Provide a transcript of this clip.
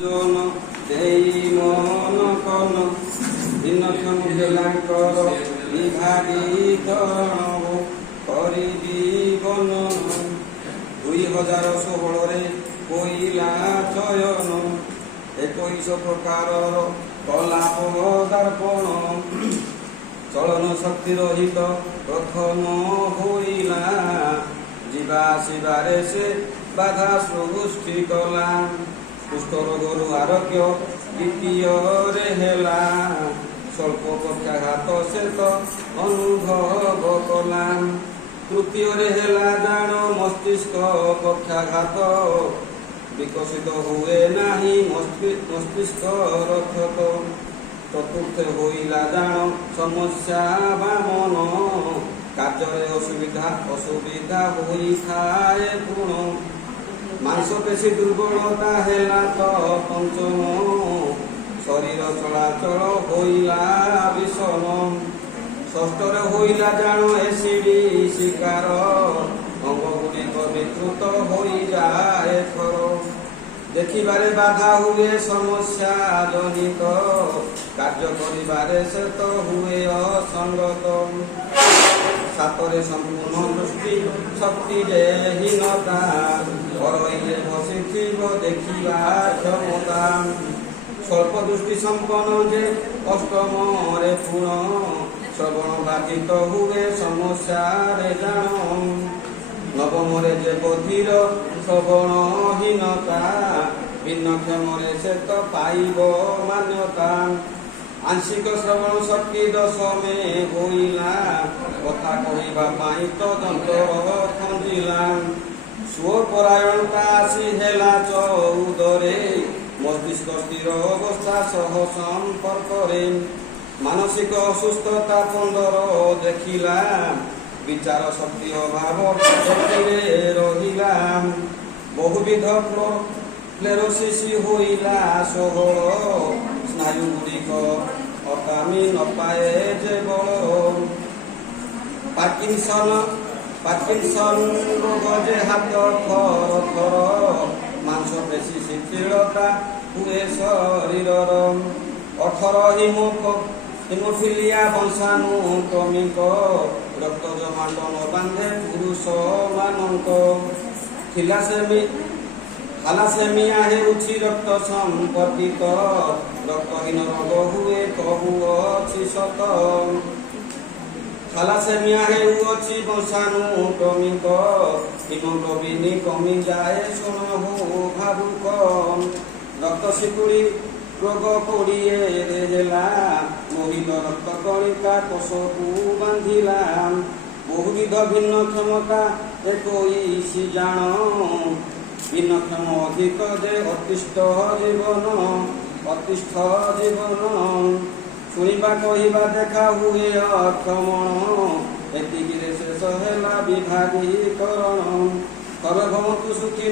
জন দেই মন কন ভিন্নক্ষম ভেলাঙ্কর বিভাগীকরণ করিবি বর্ণন 2016ରେ କୋଇଲା ଚୟନ 21 ପ୍ରକାରର କଲା ପଦାର୍ପଣ ଚଳନ ଶକ୍ତି ରହିତ ପ୍ରଥମ ହୋଇଲା ଯିବା ଆସିବାରେ ସେ ବାଧା ସୃଷ୍ଟି କଲା କୁଷ୍ଠରୋଗରୁ ଆରୋଗ୍ୟ ଦ୍ୱିତୀୟରେ ହେଲା ସ୍ୱଳ୍ପ ପକ୍ଷାଘାତ ସେ ତ ଅନୁଭବ କଲା ତୃତୀୟରେ ହେଲା ଜାଣ ମସ୍ତିଷ୍କ ପକ୍ଷାଘାତ ବିକଶିତ ହୁଏ ନାହିଁ ମସ୍ତିଷ୍କ ରକ୍ଷକ ଚତୁର୍ଥ ହୋଇଲା ଜାଣ ସମସ୍ୟା ବାମନ କାର୍ଯ୍ୟରେ ଅସୁବିଧା ହୋଇଥାଏ ପୁଣ ମାଂସପେଶୀ ଦୁର୍ବଳତା ହେଲା ତ ପଞ୍ଚମ ଶରୀର ଚଳାଚଳ ହୋଇଲା ବିଷମ ଷଷ୍ଠରେ ହୋଇଲା ଜାଣ ଏସିଡି ଶିକାର ଅଙ୍ଗଗୁଡ଼ିକ ବିକୃତ ହୋଇଯାଏ ଥର ଦେଖିବାରେ ବାଧା ହୁଏ ସମସ୍ୟା ଜନିତ କାର୍ଯ୍ୟ କରିବାରେ ସେ ତ ହୁଏ ଅସଙ୍ଗତ ସାତରେ ସମ୍ପୂର୍ଣ୍ଣ ଦୃଷ୍ଟି ଶକ୍ତିରେ ହୀନତା ଘରୋଇରେ ବସିଥିବ ଦେଖିବା କ୍ଷମତା ସ୍ୱଳ୍ପ ଦୃଷ୍ଟି ସମ୍ପନ୍ନ ଯେ ଅଷ୍ଟମରେ ପୁଣ ଶ୍ରବଣ ବାଧିତ ହୁଏ ସମସ୍ୟାରେ ଜାଣ ନବମରେ ଯେ ବଧିର ଶ୍ରବଣହୀନତା ଭିନ୍ନକ୍ଷମରେ ସେ ତ ପାଇବ ମାନ୍ୟତା ଆଂଶିକ ଶ୍ରବଣ ଶକ୍ତି ଦଶମେ ହୋଇଲା କଥା କହିବା ପାଇଁ ତ ଯନ୍ତ୍ର ଖଞ୍ଜିଲା ସ୍ୱପରାୟଣତା ଆସି ହେଲା 14ରେ ମସ୍ତିଷ୍କ ସ୍ଥିର ଅବସ୍ଥା ସହ ସମ୍ପର୍କରେ ମାନସିକ ଅସୁସ୍ଥତା 15 ଦେଖିଲା ବିଚାର ଶକ୍ତି ଅଭାବ ଶକ୍ତିରେ ରହିଲା ବହୁବିଧ କ୍ଲେରୋସିସ୍ ହୋଇଲା 16 ସ୍ନାୟୁ ଗୁଡ଼ିକ ଅକାମୀ ନ ପାଏ ଯେ ବଳ ପାର୍କିନସନ୍ ରୋଗ ଯେ ହାତ ଥର ଥର ମାଂସପେଶୀ ଶିଥିଳତା ହୁଏ ଶରୀରର 18 ହିମୋଫିଲିଆ ବଂଶାନୁକ୍ରମିକ ରକ୍ତ ଜମାଟ ନ ବାନ୍ଧେ ପୁରୁଷମାନଙ୍କ ଥାଲାସେମିଆ ହେଉଛି ରକ୍ତ ସମ୍ପର୍କିତ ରକ୍ତହୀନ ରୋଗ ହୁଏ କହୁଅଛି ସତ ଥାଲାସେମିଆ ହେଉଅଛି ବଂଶାନୁକ୍ରମିକ ହିମୋଗ୍ଲୋବିନ୍ କମିଯାଏ ଶୁଣ ଭାବୁକ ରକ୍ତ ଶିକୁଳି ରୋଗ 20ରେ ହେଲା ମୋହିତ ରକ୍ତ କଣିକା କୋଷକୁ ବାନ୍ଧିଲା ବହୁବିଧ ଭିନ୍ନ କ୍ଷମତା 21 ଜାଣ ଭିନ୍ନକ୍ଷମ ଅଧିକ ଯେ ଅତିଷ୍ଠ ଜୀବନ ଶୁଣିବା କହିବା ଦେଖା ହୁଏ ଅକ୍ଷମଣ ଏତିକିରେ ଶେଷ ହେଲା ବିଭାଗୀକରଣ ସର୍ବେ ଭବନ୍ତୁ ସୁଖୀ